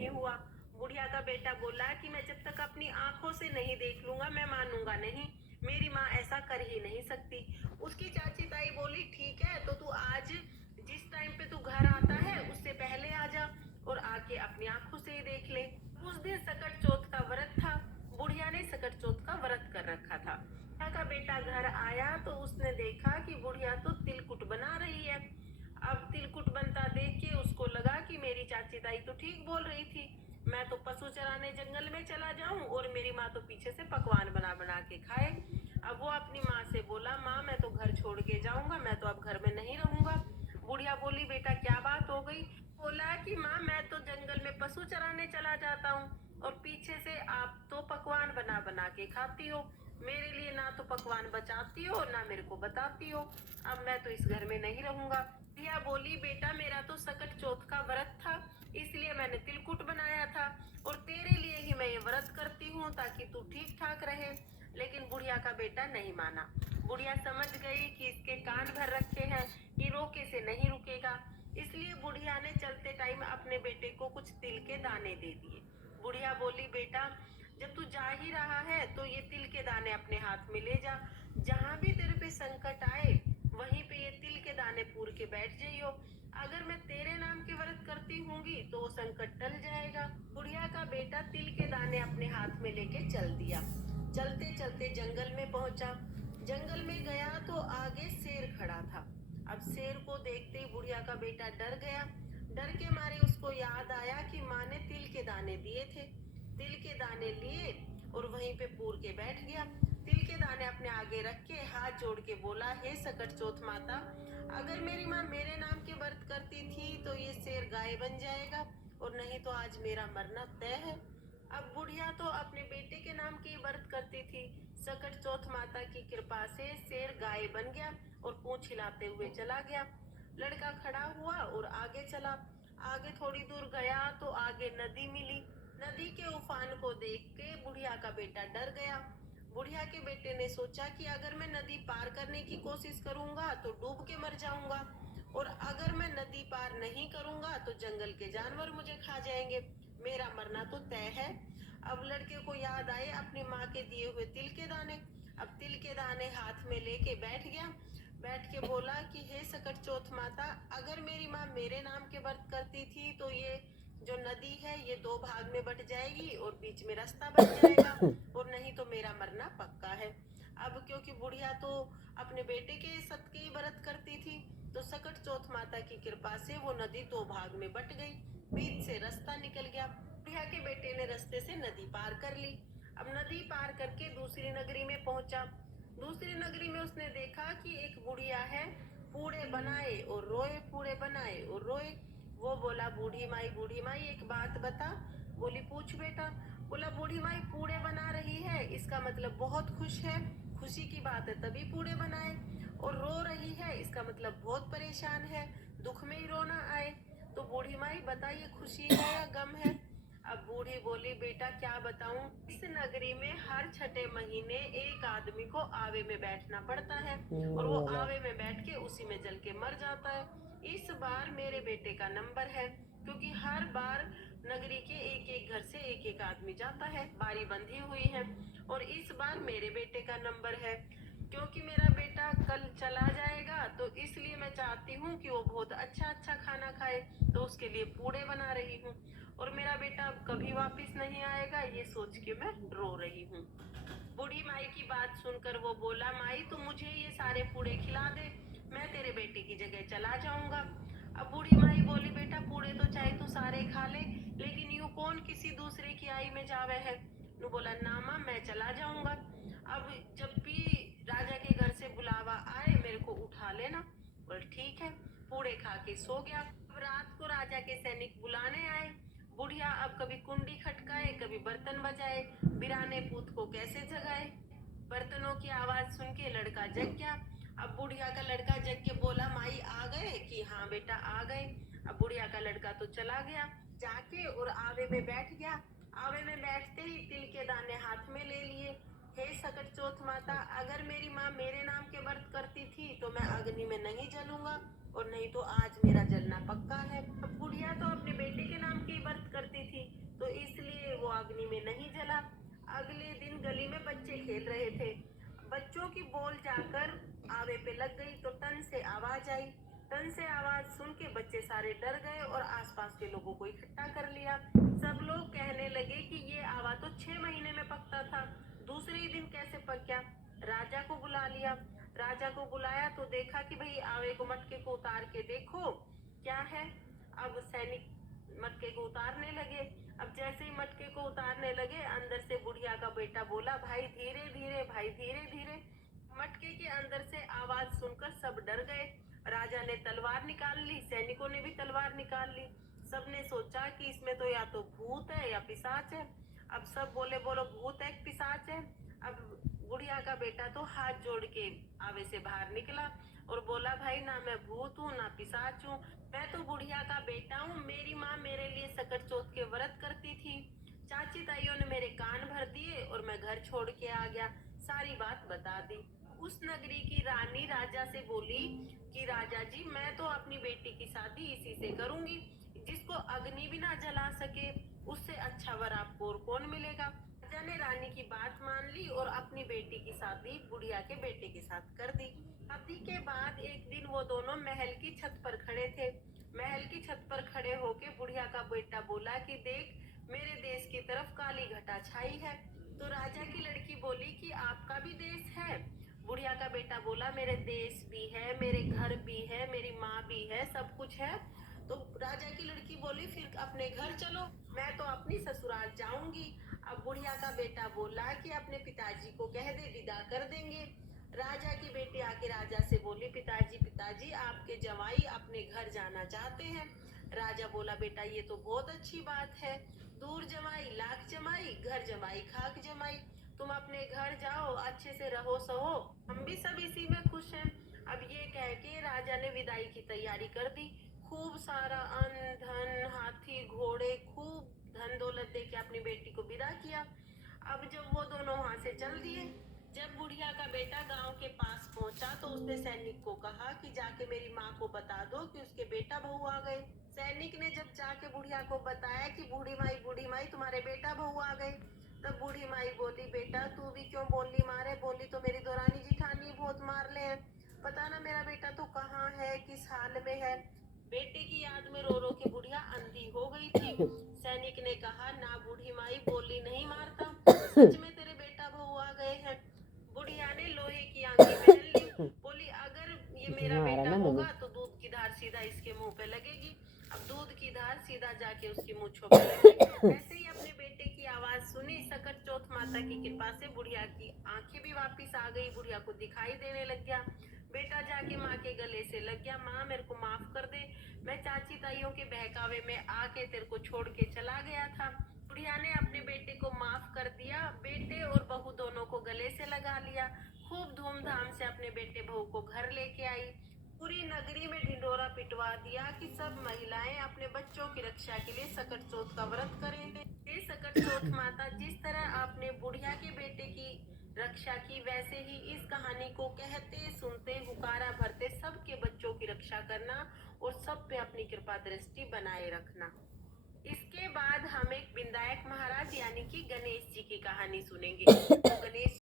नहीं हुआ। बुढ़िया का बेटा बोला कि मैं जब तक अपनी आंखों से नहीं देख लूंगा मैं मानूंगा नहीं, मेरी माँ ऐसा कर ही नहीं सकती। उसकी चाची ताई बोली ठीक है, तो तू आज जिस टाइम पे तू घर आता है उससे पहले आ जा और आके अपनी आंखों से ही देख ले। उस दिन सकट चौथ का व्रत था। बुढ़िया ने सकट चौथ का व्रत कर रखा था। बुढ़िया का बेटा घर आया तो उसने देखा कि बुढ़िया तो तिलकुट बना रही है। अब तिलकुट बनता देख के उसको लगा कि मेरी चाची ताई तो ठीक बोल रही थी, मैं तो पशु चराने जंगल में चला जाऊं और मेरी माँ तो पीछे से पकवान बना बना के खाए। अब वो अपनी माँ से बोला, माँ मैं तो घर छोड़ के जाऊंगा, मैं तो अब घर में नहीं रहूंगा। बुढ़िया बोली, बेटा क्या बात हो गई? बोला कि माँ मैं तो जंगल में पशु चराने चला जाता हूँ और पीछे से आप तो पकवान बना बना के खाती हो, मेरे लिए ना तो पकवान बचाती हो ना मेरे को बताती हो, अब मैं तो इस घर में नहीं रहूंगा। बुढ़िया बोली, बेटा मेरा तो सकट चौथ का व्रत था, इसलिए मैंने तिलकुट बनाया था और तेरे लिए ही मैं ये व्रत करती हूँ ताकि तू ठीक ठाक रहे। लेकिन बुढ़िया का बेटा नहीं माना। बुढ़िया समझ गई कि इसके कान भर रखे हैं, ये रोके से नहीं रुकेगा, इसलिए बुढ़िया ने चलते टाइम अपने बेटे को कुछ तिल के दाने दे दिए। बुढ़िया बोली, बेटा जब तू जा ही रहा है तो ये तिल के दाने अपने हाथ में ले जा, जहाँ भी तेरे पे संकट आए वहीं पे ये तिल के दाने पूर के बैठ जाइयो, अगर मैं तेरे नाम के व्रत करती हूँगी तो वो संकट टल जाएगा। बुढ़िया का बेटा तिल के दाने अपने हाथ में लेके चल दिया। चलते चलते जंगल में पहुंचा। जंगल में गया तो आगे शेर खड़ा था। अब शेर को देखते ही बुढ़िया का बेटा डर गया। डर के मारे उसको याद आया कि माँ ने तिल के दाने दिए थे। तिल के दाने लिए और वहीं पे पूर के बैठ गया। तिल के दाने अपने आगे रख के हाथ जोड़ के बोला, हे सकट चौथ माता, अगर मेरी माँ मेरे नाम के व्रत करती थी तो ये शेर गाय बन जाएगा और नहीं तो आज मेरा मरना तय है। अब बुढ़िया तो अपने बेटे के नाम की व्रत करती थी। सकट चौथ माता की कृपा से शेर गाय बन गया और पूंछ हिलाते हुए चला गया। लड़का खड़ा हुआ और आगे चला। आगे थोड़ी दूर गया तो आगे नदी मिली। नदी के उफान को देख के बुढ़िया का बेटा डर गया। बुढ़िया के बेटे ने सोचा कि अगर मैं नदी पार करने की कोशिश करूंगा तो डूब के मर जाऊंगा और अगर मैं नदी पार नहीं करूंगा तो जंगल के जानवर मुझे खा जाएंगे, मेरा मरना तो तय है। अब लड़के को याद आए अपनी माँ के दिए हुए तिल के दाने। अब तिल के दाने हाथ में लेके बैठ गया। बैठ के बोला कि हे सकट चौथ माता, अगर मेरी माँ मेरे नाम के व्रत करती थी तो ये जो नदी है ये दो भाग में बट जाएगी और बीच में रास्ता बन जाएगा और नहीं तो मेरा मरना पक्का है। अब क्योंकि बुढ़िया तो अपने बेटे के सत के ही व्रत करती थी तो सकट चौथ माता की कृपा से वो नदी दो भाग में बट गई, बीच से रास्ता निकल गया। बुढ़िया के बेटे ने रास्ते से नदी पार कर ली। अब नदी पार करके दूसरी नगरी में पहुंचा। दूसरी नगरी में उसने देखा कि एक बुढ़िया है, पूड़े बनाए और रोए, पूड़े बनाए और रोए। वो बोला, बूढ़ी माई एक बात बता। बोली, पूछ बेटा। बोला, बूढ़ी माई पूड़े बना रही है, इसका मतलब बहुत खुश है, खुशी की बात है तभी पूड़े बनाए, और रो रही है इसका मतलब बहुत परेशान है, दुख में ही रोना आए। तो बूढ़ी माई बताइए, खुशी है या गम है? अब बूढ़ी बोली, बेटा क्या बताऊं, इस नगरी में हर छठे महीने एक आदमी को आवे में बैठना पड़ता है और वो आवे में बैठ के उसी में जल के मर जाता है। इस बार मेरे बेटे का नंबर है क्योंकि हर बार नगरी के एक एक घर से एक एक आदमी जाता है, बारी बंधी हुई है, और इस बार मेरे बेटे का नंबर है। क्योंकि मेरा बेटा कल चला जाएगा तो इसलिए मैं चाहती हूँ कि वो बहुत अच्छा अच्छा खाना खाए, तो उसके लिए पूड़े बना रही हूँ और मेरा बेटा अब कभी वापस नहीं आएगा ये सोच के मैं रो रही हूँ। बूढ़ी माई की बात सुनकर वो बोला, माई तू मुझे ये सारे पूड़े खिला दे, मैं तेरे बेटे की जगह चला जाऊंगा। अब बूढ़ी माई बोली, बेटा पूड़े तो चाहे तू सारे खा ले, लेकिन यूं कौन किसी दूसरे की आई में जावे है। नु बोला, ना माँ मैं चला जाऊंगा, अब जब भी राजा के घर से बुलावा आए मेरे को उठा लेना। बोल ठीक है। पूड़े खा के सो गया। अब रात को राजा के सैनिक बुलाने आए। बुढ़िया अब कभी कुंडी खटकाए कभी बर्तन बजाए, बिराने पूत को कैसे जगाए। बर्तनों की आवाज सुन के लड़का जग गया। अब बुढ़िया का लड़का जग के बोला, माई आ गए? कि हाँ बेटा आ गए। अब बुढ़िया का लड़का तो चला गया जाके और आवे में बैठ गया। आवे में बैठते ही तिल के दाने हाथ में ले लिए। हे सकट चौथ माता, अगर मेरी माँ मेरे नाम के व्रत करती थी तो मैं अग्नि में नहीं जलूंगा और नहीं तो आज मेरा जलना पक्का है। अब बुढ़िया तो अपने बेटे के नाम के व्रत करती थी अगले दिन गली में बच्चे खेल रहे थे। बच्चों की बॉल जाकर आवे पे लग गई तो टन से आवाज आई। टन से आवाज सुन के बच्चे सारे डर गए और आसपास के लोगों को इकट्ठा कर लिया। सब लोग कहने लगे कि ये आवा तो 6 महीने में पकता था, दूसरे ही दिन कैसे पक गया। राजा को बुला लिया। राजा को बुलाया तो देखा कि भाई आवे को मटके को उतार के देखो क्या है। अब सैनिक मटके को उतारने लगे। अब जैसे ही मटके को उतारने लगे, अंदर से बुढ़िया का बेटा बोला, भाई धीरे धीरे, भाई धीरे धीरे। मटके के अंदर से आवाज सुनकर सब डर गए। राजा ने तलवार निकाल ली, सैनिकों ने भी तलवार निकाल ली। सबने सोचा कि इसमें तो या तो भूत है या पिशाच है। अब सब बोले, बोलो भूत है पिशाच है। अब बुढ़िया का बेटा तो हाथ जोड़ के आवे से बाहर निकला और बोला, भाई ना मैं भूत हूँ ना पिशाच हूँ, मैं तो बुढ़िया का बेटा हूँ। मेरी माँ मेरे लिए सकट चौथ के व्रत करती थी, चाची ताइयों ने मेरे कान भर दिए और मैं घर छोड़ के आ गया। सारी बात बता दी। उस नगरी की रानी राजा से बोली कि राजा जी, मैं तो अपनी बेटी की शादी इसी से करूंगी, जिसको अग्नि भी ना जला सके। उससे अच्छा वर आपको और कौन मिलेगा। राजा ने रानी की बात मान ली और अपनी बेटी की शादी बुढ़िया के बेटे के साथ कर दी। शादी के बाद एक दिन वो दोनों महल की छत पर खड़े थे। महल की छत पर खड़े होके बुढ़िया का बेटा बोला कि देख, मेरे देश की तरफ काली घटा छाई है। तो राजा की लड़की बोली कि आपका भी देश है। बुढ़िया का बेटा बोला, मेरे देश भी है, मेरे घर भी है, मेरी माँ भी है, सब कुछ है। तो राजा की लड़की बोली, फिर अपने घर चलो, मैं तो अपनी ससुराल जाऊंगी। अब बुढ़िया का बेटा बोला कि अपने पिताजी को कह दे, विदा कर देंगे। राजा की बेटी आके राजा से बोली, पिताजी पिताजी, आपके जमाई अपने घर जाना चाहते हैं। राजा बोला, बेटा ये तो बहुत अच्छी बात है, दूर जमाई लाख जमाई, घर जमाई खाक जमाई। तुम अपने घर जाओ, अच्छे से रहो सहो, हम भी सब इसी में खुश हैं। अब ये कह के राजा ने विदाई की तैयारी कर दी। खूब सारा अन्न धन, हाथी घोड़े, खूब धन दौलत दे के अपनी बेटी को विदा किया। अब जब वो दोनों वहां से चल दिए, जब बुढ़िया का बेटा गांव के पास पहुंचा तो उसने सैनिक को कहा कि जाके मेरी माँ को बता दो कि उसके बेटा बहू आ गए। सैनिक ने जब जाके बुढ़िया को बताया कि बूढ़ी माई तुम्हारे बेटा बहू आ गए, तब बूढ़ी माई बोली, बेटा तू भी क्यों बोली मारे। बोली, तो मेरी दौरानी जिठानी बहुत मार ले हैं, पता ना मेरा बेटा तो कहाँ है, किस हाल में है। बेटे की याद में रो रो के बुढ़िया अंधी हो गई थी। सैनिक ने कहा, ना बूढ़ी माई, बोली नहीं मारता, सच में तेरे बेटा बहू आ गए हैं। बुढ़िया ने लोहे की आंखें पहन ली। बोली, अगर ये मेरा बेटा होगा तो दूध की धार सीधा इसके मुंह पे लगेगी। अब दूध की धार सीधा जाके उसकी मूंछों पे लगी। ऐसे ही अपने बेटे की आवाज सुनी। सकट चौथ माता की कृपा से बुढ़िया की आंखें भी वापिस आ गई, बुढ़िया को दिखाई देने लग गया। बेटा जाके माँ के गले से लग गया, माँ मेरे को माफ कर दे, मैं चाची ताइयों के बहकावे में आके तेरे को छोड़ के चला गया था। बुढ़िया ने अपने बेटे को माफ कर दिया। बेटे और बहू दोनों को गले से लगा लिया। खूब धूमधाम से अपने बेटे बहू को घर लेके आई। पूरी नगरी में ढिंढोरा पिटवा दिया कि सब महिलाएं अपने बच्चों की रक्षा के लिए सकट चौथ का व्रत करेंगे। हे सकट चौथ माता, जिस तरह आपने बुढ़िया के बेटे की रक्षा की, वैसे ही इस कहानी को कहते सुनते हुकारा भरते सबके बच्चों की रक्षा करना और सब पे अपनी कृपा दृष्टि बनाए रखना। इसके बाद हम एक विनायक महाराज यानी कि गणेश जी की कहानी सुनेंगे। तो गणेश